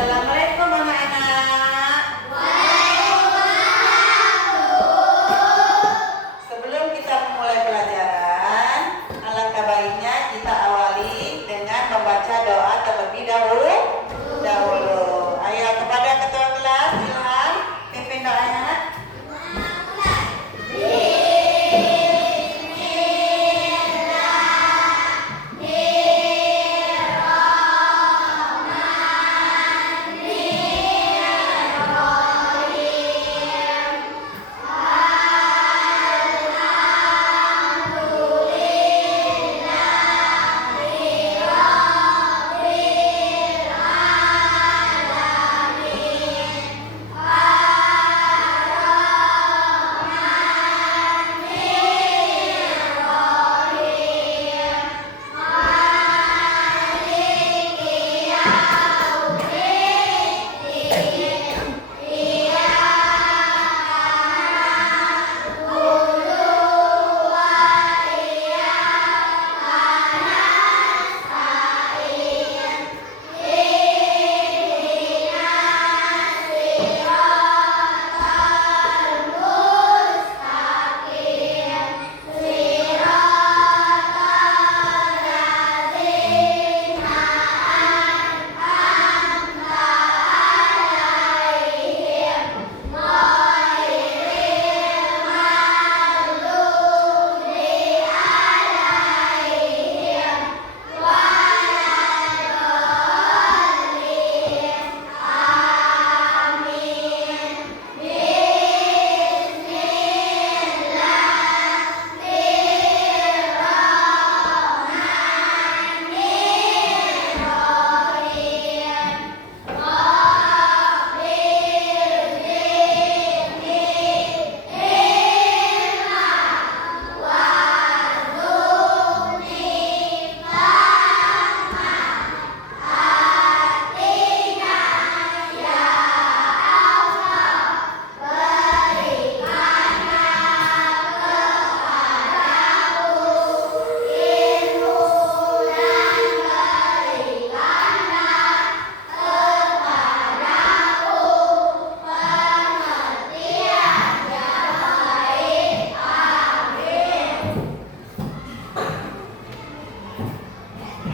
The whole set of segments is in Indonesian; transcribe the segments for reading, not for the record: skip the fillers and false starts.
Assalamualaikum anak-anak. Sebelum kita memulai pelajaran, alangkah baiknya kita awali dengan membaca doa terlebih dahulu. Ayo kepada ketua kelas Ilham, pimpin doanya.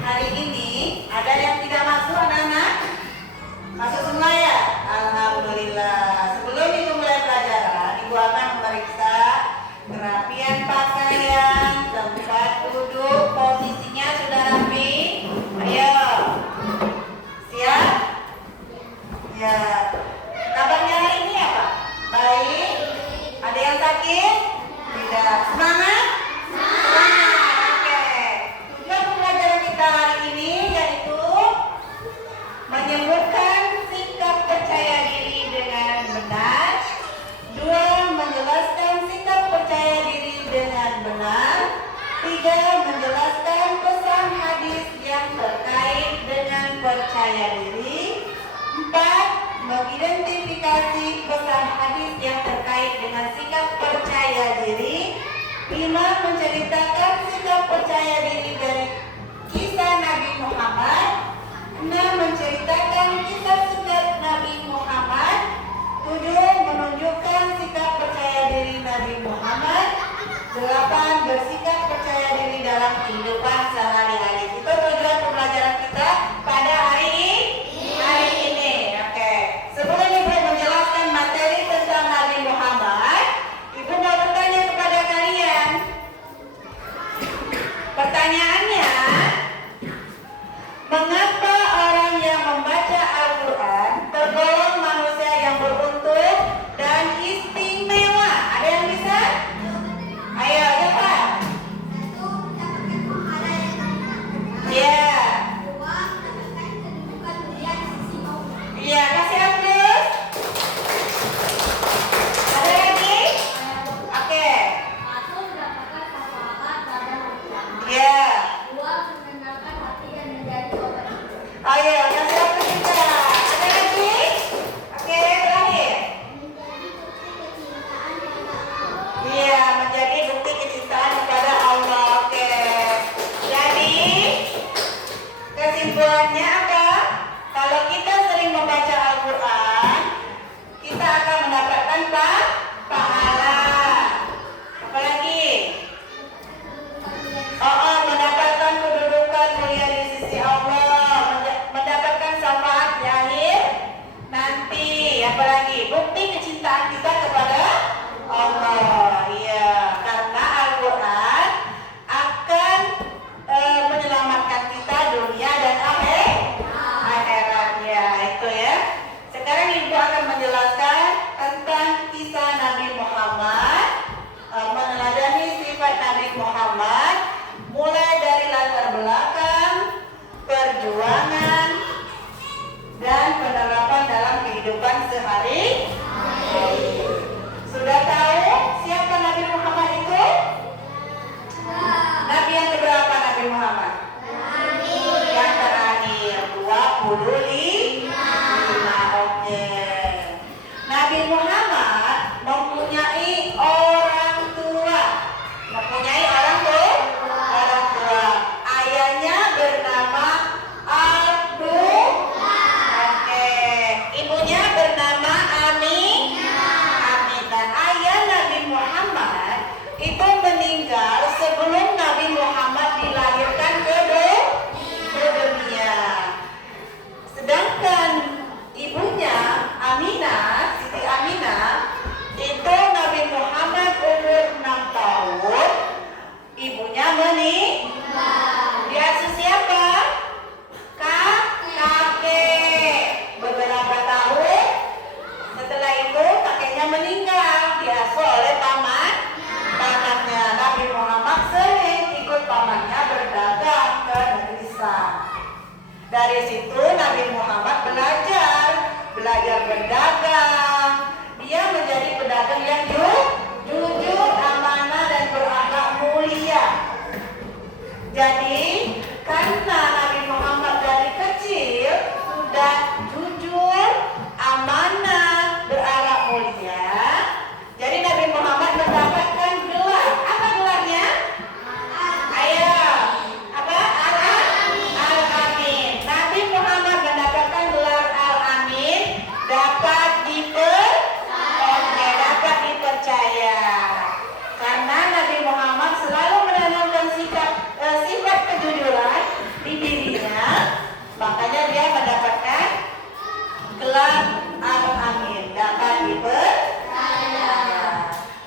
Hari ini ada yang tidak masuk anak-anak? Masuk semua ya? Alhamdulillah. Sebelum Ibu mulai pelajaran, Ibu akan memeriksa kerapian pakaian, tempat duduk, posisinya sudah rapi. Ayo. Siap? Ya. Kabarnya hari ini apa? Baik? Ada yang sakit? Tidak. Semangat? Menyembuhkan sikap percaya diri dengan benar. 2. Menjelaskan sikap percaya diri dengan benar. 3. Menjelaskan pesan hadis yang terkait dengan percaya diri. 4. Mengidentifikasi pesan hadis yang terkait dengan sikap percaya diri. 5. Menceritakan sikap percaya diri dari kisah Nabi Muhammad. 6. Menceritakan kisah singkat Nabi Muhammad. 7. Menunjukkan sikap percaya diri Nabi Muhammad. 8. Bersikap percaya diri dalam kehidupan sehari-hari. Itu tujuan pembelajaran kita pada hari ini. Oke. Sebelum Ibu menjelaskan materi tentang Nabi Muhammad, Ibu mau bertanya kepada kalian. Pertanyaannya, mengapa orang yang membaca Al-Quran tergolong manusia yang beruntung dan istimewa? Ada yang bisa? Ayo, cepat. Ya. Iya, kasih hapus. Ada lagi? Oke. Ya. Ayo, kasih hapus juga. Ada lagi? Oke, terakhir. Iya, menjadi bukti kecintaan kepada Allah. Oke. Jadi kesimpulannya apa? Kalau kita sering membaca Al-Quran, kita akan mendapatkan pahala. Apalagi? Mendapatkan kedudukan mulia di sisi Allah, mendapatkan syafaat di akhir nanti. Apalagi? Bukti kecintaan kita kepada Allah. Iya, karena Al-Quran akan menyelamatkan kita dunia dan akhirat. Ya, itu ya. Sekarang Ibu akan menjelaskan tentang kisah Nabi Muhammad, meneladani sifat Nabi Muhammad, mulai dari latar belakang, perjuangan, dan penerapan dalam kehidupan sehari-hari. Sudah tahu siapa Nabi Muhammad itu? Nabi yang keberapa Nabi Muhammad? Yang terakhir, 25. Oke. Nabi Muhammad mempunyai orang tua. Orang tua. Ayahnya bernama Abdul. Oke. Ibunya bernama Aminah. Ayah Nabi Muhammad itu meninggal sebelum Nabi Muhammad dilahirkan ke dunia. Sedangkan ibunya Aminah, Siti Aminah, itu Nabi Muhammad umur 6 tahun, ibunya meninggal. Diasuh siapa? Kakek. Beberapa tahun setelah itu kakeknya meninggal, diasuh oleh pamannya. Nabi Muhammad sering ikut pamannya berdagang ke negeri Syam. Dari situ Nabi Muhammad belajar berdagang. Dia menjadi pedagang yang jujur, amanah, dan berakhlak mulia. Jadi karena Nabi Muhammad dari kecil sudah jujur, amanah, berakhlak mulia, jadi Nabi Muhammad mendapatkan gelar. Apa gelarnya? Ayo, apa? Al-Amin. Nabi Muhammad mendapatkan gelar Al-Amin, dapat dipercaya. Karena Nabi Muhammad selalu menanamkan sifat kejujuran di dirinya, makanya dia mendapatkan gelar Al-Amin, dapat dipercaya.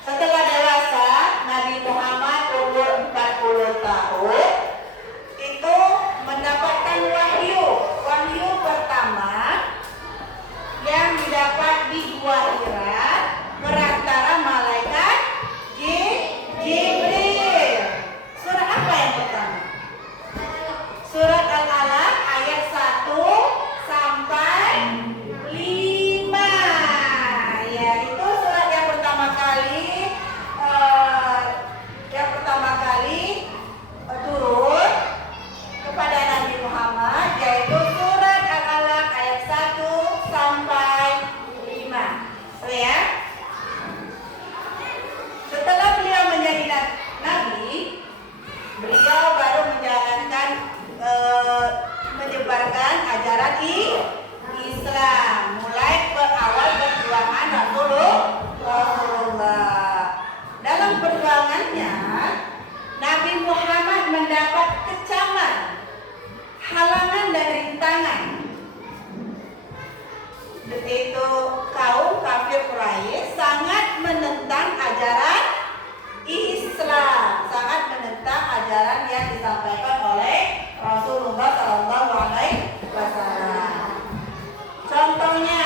Setelah dewasa, Nabi Muhammad umur 40 tahun itu mendapatkan wahyu pertama yang didapat di Gua Hira perantara malaikat Jibril. Surat apa yang pertama? Surat Al-Alaq ayat 1 sampai 5. Ya, itu surat yang pertama kali turun kepada Nabi Muhammad, yaitu surat Al-Alaq ayat 1 sampai 5. Oh ya. Setelah beliau menjadi nabi, beliau baru menyebarkan ajaran Islam, mulai awal perjuangan Rasulullah. Dalam perjuangannya, Nabi Muhammad mendapat kecaman, halangan, dan rintangan. Itu kaum kafir Quraisy sangat menentang ajaran Islam, sangat menentang ajaran yang disampaikan oleh Rasulullah SAW. Contohnya,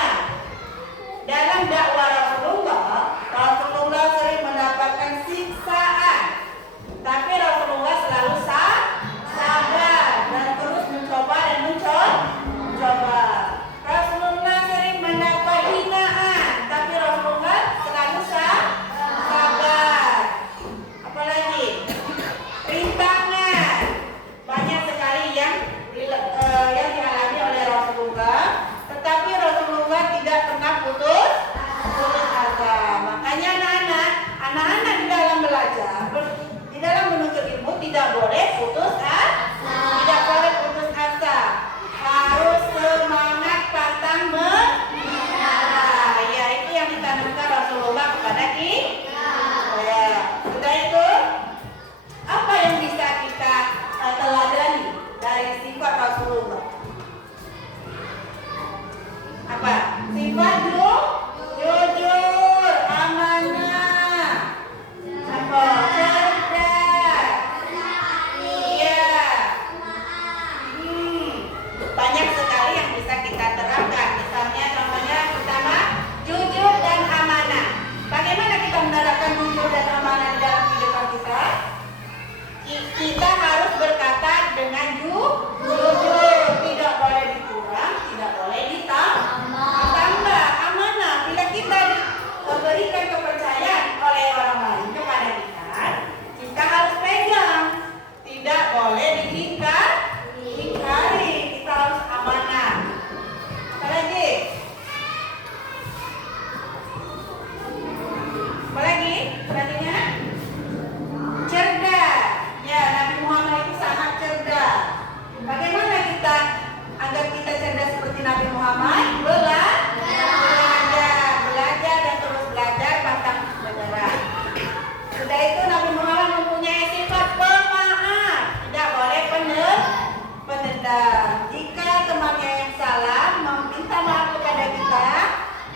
dendam. Jika temannya yang salah meminta maaf kepada kita,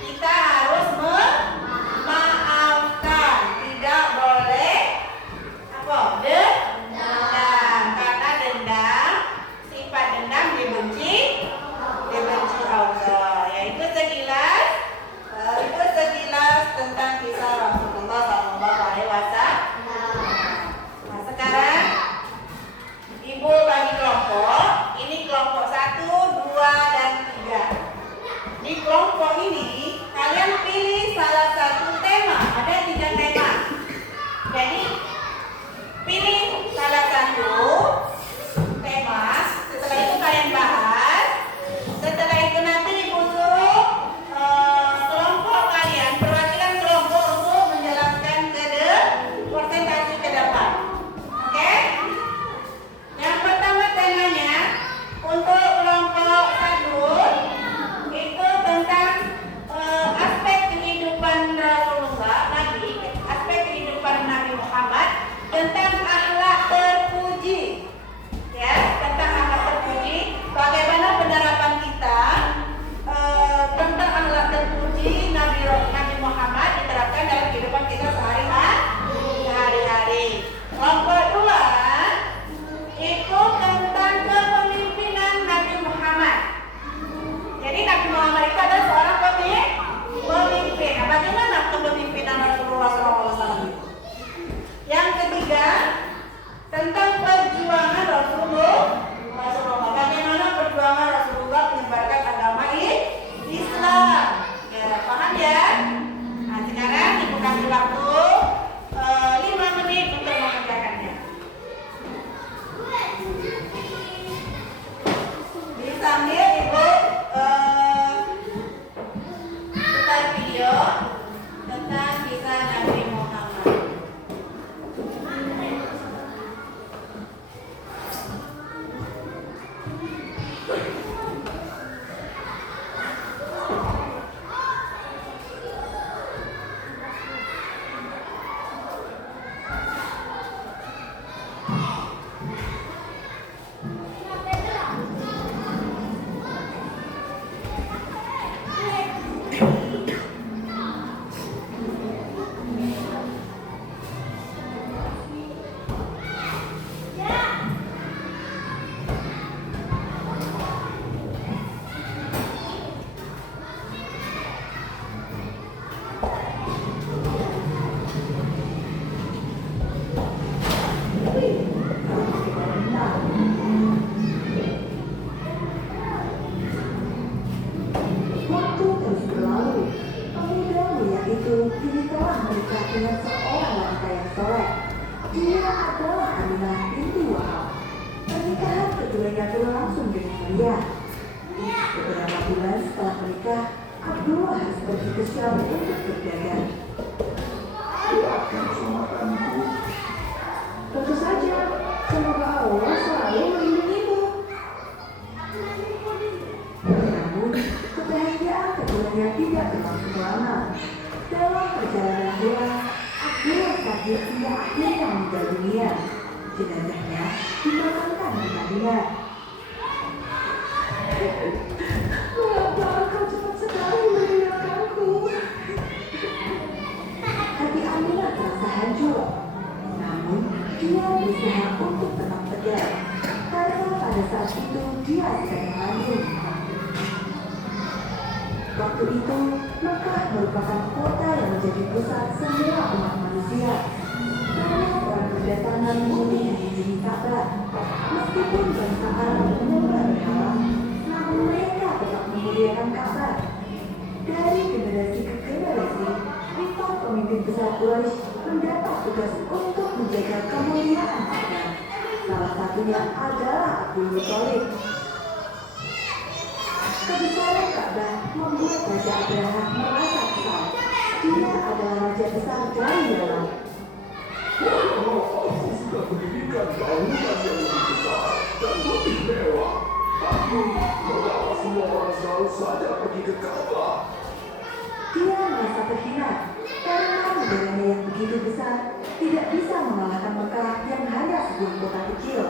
kita harus memaafkan. Tidak boleh apa? Dendam. Karena dendam, sifat dendam dibenci Allah. Ya, itu sekilas tentang kisah Rasulullah SAW. Nah, sekarang Ibu bagi kelompok. Ini kelompok 1, 2, dan 3. Di kelompok ini kalian pilih salah satu tema. Ada 3 tema. Jadi pilih salah satu tema. Setelah itu kalian bahas. Setelah itu nanti Ibu suruh kelompok kalian, perwakilan kelompok untuk menjelaskan presentasi ke depan. Oke? Yang pertama temanya untuk kelompok 1 itu tentang aspek kehidupan Rasulullah, aspek kehidupan Nabi Muhammad, tentang akhlak terpuji. Ya, tentang akhlak terpuji, bagaimana penerapan kita tentang akhlak terpuji Nabi Muhammad diterapkan dalam kehidupan kita sehari-hari. Kelompok 2 itu tentang kepemimpinan Nabi Muhammad. Jadi Nabi Muhammad itu adalah seorang pemimpin. Nah, bagaimana kepemimpinan Rasulullah SAW? Yang ketiga tentang perjuangan Rasulullah. Bagaimana perjuangan Rasulullah menyebarkan agama Islam. Ya, paham ya? Nah, sekarang Ibu kasih waktu 5 menit untuk mengerjakannya. Sambil Ibu putar video tentang kisah Nabi Muhammad. Beberapa bulan setelah menikah, Abdullah harus pergi ke Syam untuk berdagang. Doakan keselamatanku. Tentu saja, semoga Allah selalu melindungimu. Namun, kebahagiaan keduanya tidak berlangsung lama. Dalam perjalanan pulang, Abdullah sakit hingga akhirnya meninggal dunia. Jenazahnya dimakamkan di Madinah. Mengapa kau cepat sekali meninggalkanku? Hati Aminah terasa hancur. Namun, dia berusaha untuk tetap tegar. Karena pada saat itu dia sedang hamil. Waktu itu, Makkah merupakan kota yang menjadi pusat semua umat manusia. Banyak orang berdatangan mengunjungi Ka'bah. Meskipun bangsa Arab menyembah berhala, namun mereka tetap memuliakan Ka'bah. Dari generasi ke generasi, 4 pemimpin besar Quraisy mendapat tugas untuk menjaga kemuliaan Ka'bah. Salah satunya adalah Abdul Muthalib. Kebesaran Ka'bah membuat Raja Abraham merasa kesal. Dia adalah raja besar dari Yaman. Aku sudah mendirikan bangunan yang lebih besar dan lebih mewah. Tapi mengapa semua orang selalu saja pergi ke Ka'bah? Dia merasa terhina karena negaranya yang begitu besar tidak bisa mengalahkan Mekah yang hanya sebuah kota kecil.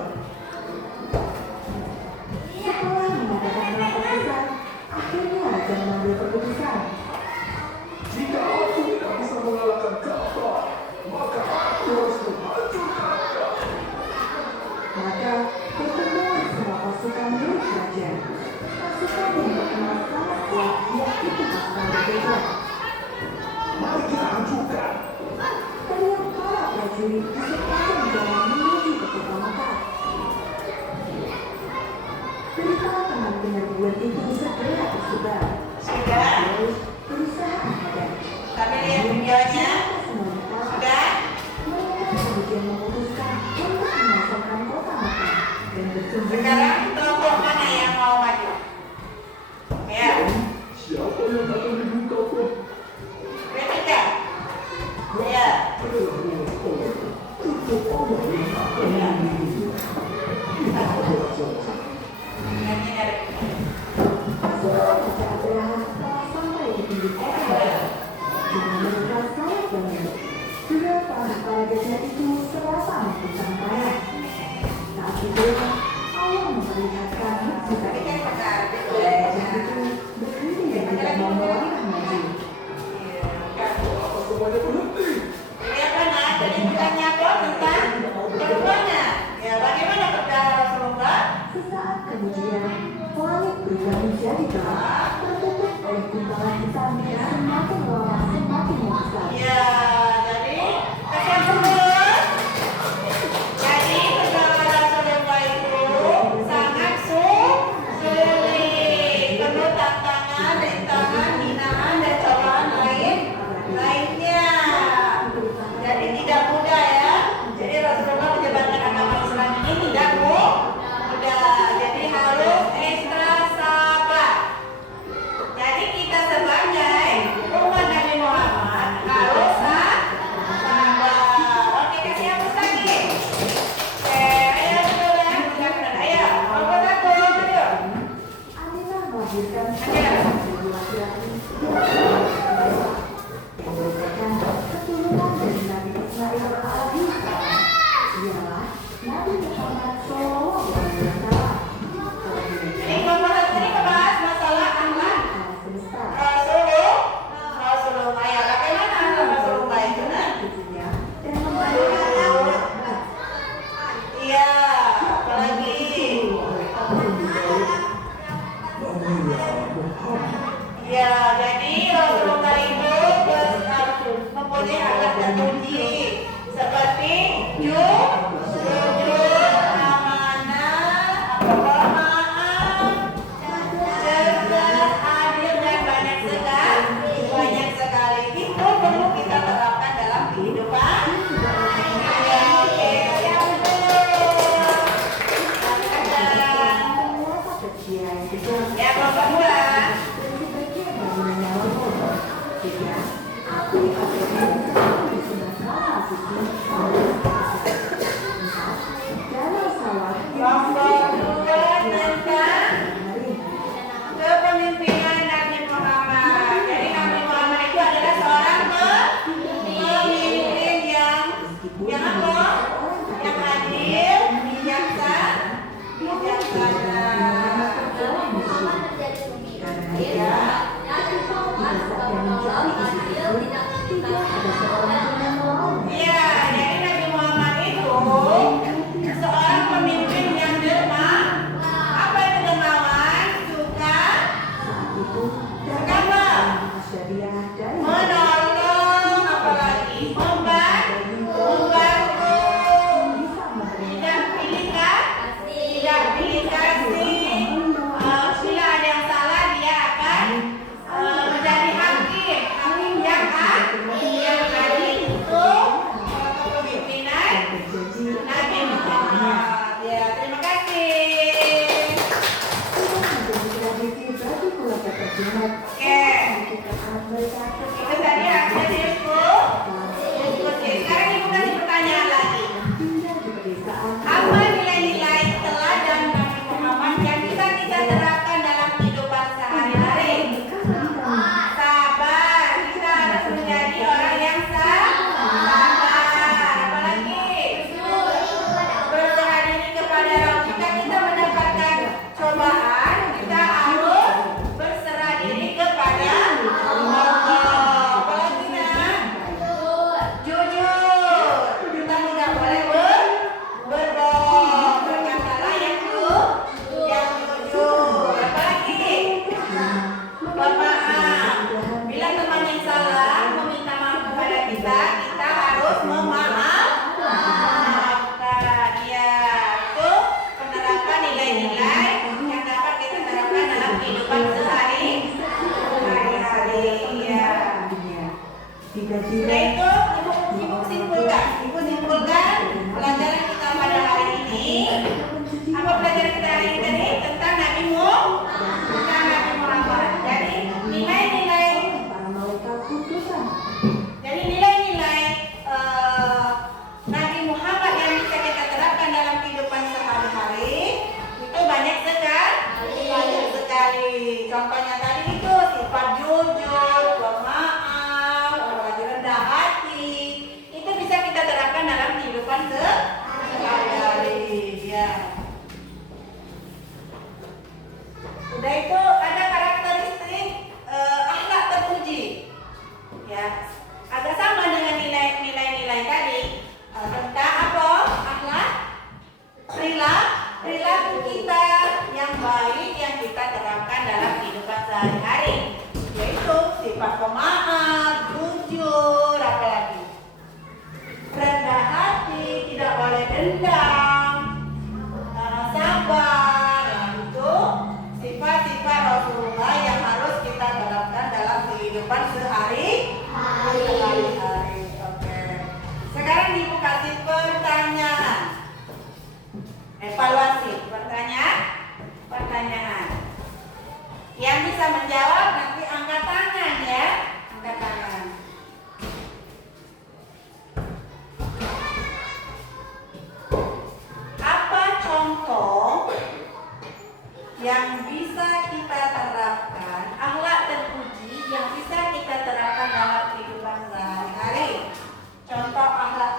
penyampaian itu segera tersebar. Sudah? Terus berusaha menghadap. Kami lihat videonya. Semuanya tahu. Sudah? Mereka kemudian memutuskan untuk memasangkan kota Makkah dan bersembunyi. Sekarang kelompok mana yang mau maju? Ya, Siapa yang akan dibuka, Prof? ketiga. Ya, Adalah rumah Allah. Untuk Allah yang akan ya. melindungi. Ini dari Saat Abraham telah sampai di pinggir air, dengan mereka sangat banyak. Kedua para gajah itu serasa mengguncang tanah. Saat itu, Allah memperlihatkan mukjizat ini ini. kan benar. Gajah itu berhenti dan tidak mau melangkah maju. Apa semuanya berhenti? Lihat mana? Jadi bukannya apa tentang keduanya. Ya, bagaimana berdoa Rasulullah? Sesaat kemudian, langit berubah menjadi gelap, tertutup oleh guncangan hitam yang semakin lama semakin membesar. Ya, jadi kesan kedua. Jadi berdoa Rasulullah itu sangat sulit, penuh tantangan, rintangan, hinaan dan cobaan lainnya. Jadi tidak mudah ya. Jadi Rasulullah menyebarkan agama Islam ini tidak mudah. Jadi harus ekstra sabar. Jadi kita sebagai umat Nabi Muhammad harus sabar. Oke, kasih hapus lagi. Ayo dulu ya, ayo. Hapus aku, ayo. Aminah melahirkan Ayo. seorang laki-laki yang merupakan keturunan dari Nabi Ismail alaihissalam. Ialah Nabi Muhammad SAW. Ini kelompok ini membahas masalah anak Alam semesta. Rasulullah. Ya, bagaimana anak Rasulullah itu? Nah? Cucunya dan membayar Muhammad. Iya, apalagi. Oleh Allah Subhanahu Ya, jadi Rasulullah itu mempunyai alat terpuji seperti jujur, amanah, maaf, cerdas, adil dan banyak sekali. Itu perlu kita terapkan dalam kehidupan. Ya, oke, yang betul. Penguasa kecil yang besar. Ya, kelompok dua. Dan sebagian bangunannya roboh. Sehingga api di Sumatera Suci danau sawah Kelompok dua tentang Marin. kepemimpinan Nabi Muhammad. Jadi Nabi Muhammad itu adalah seorang pemimpin yang apa? Yang adil, bijaksana. kehidupan sehari-hari. Ya. Setelah itu ibu simpulkan pelajaran kita pada hari ini. Apa pelajaran kita hari ini tadi? Tentang Nabi Muhammad. Jadi nilai-nilai Nabi Muhammad yang bisa kita terapkan dalam kehidupan sehari-hari itu banyak sekali. Contohnya tadi itu sifat jujur, pemaaf, rendah hati. Itu bisa kita terapkan dalam kehidupan sehari-hari. Ya. Udah itu ada karakteristik akhlak terpuji. Ya, agak sama dengan nilai-nilai tadi. Tentang apa? Akhlak, perilaku kita yang baik yang kita terapkan dalam kehidupan sehari-hari, yaitu sifat pemaaf, jujur, apalagi rendah hati, tidak boleh dendam, sabar. Nah, itu sifat-sifat Rasulullah yang harus kita terapkan dalam kehidupan sehari-hari. Oke. Sekarang ibu kasih pertanyaan. Evaluasi. Pertanyaan. Yang bisa menjawab nanti angkat tangan ya. Angkat tangan. Apa contoh yang bisa kita terapkan, akhlak terpuji yang bisa kita terapkan dalam kehidupan sehari-hari? Contoh akhlak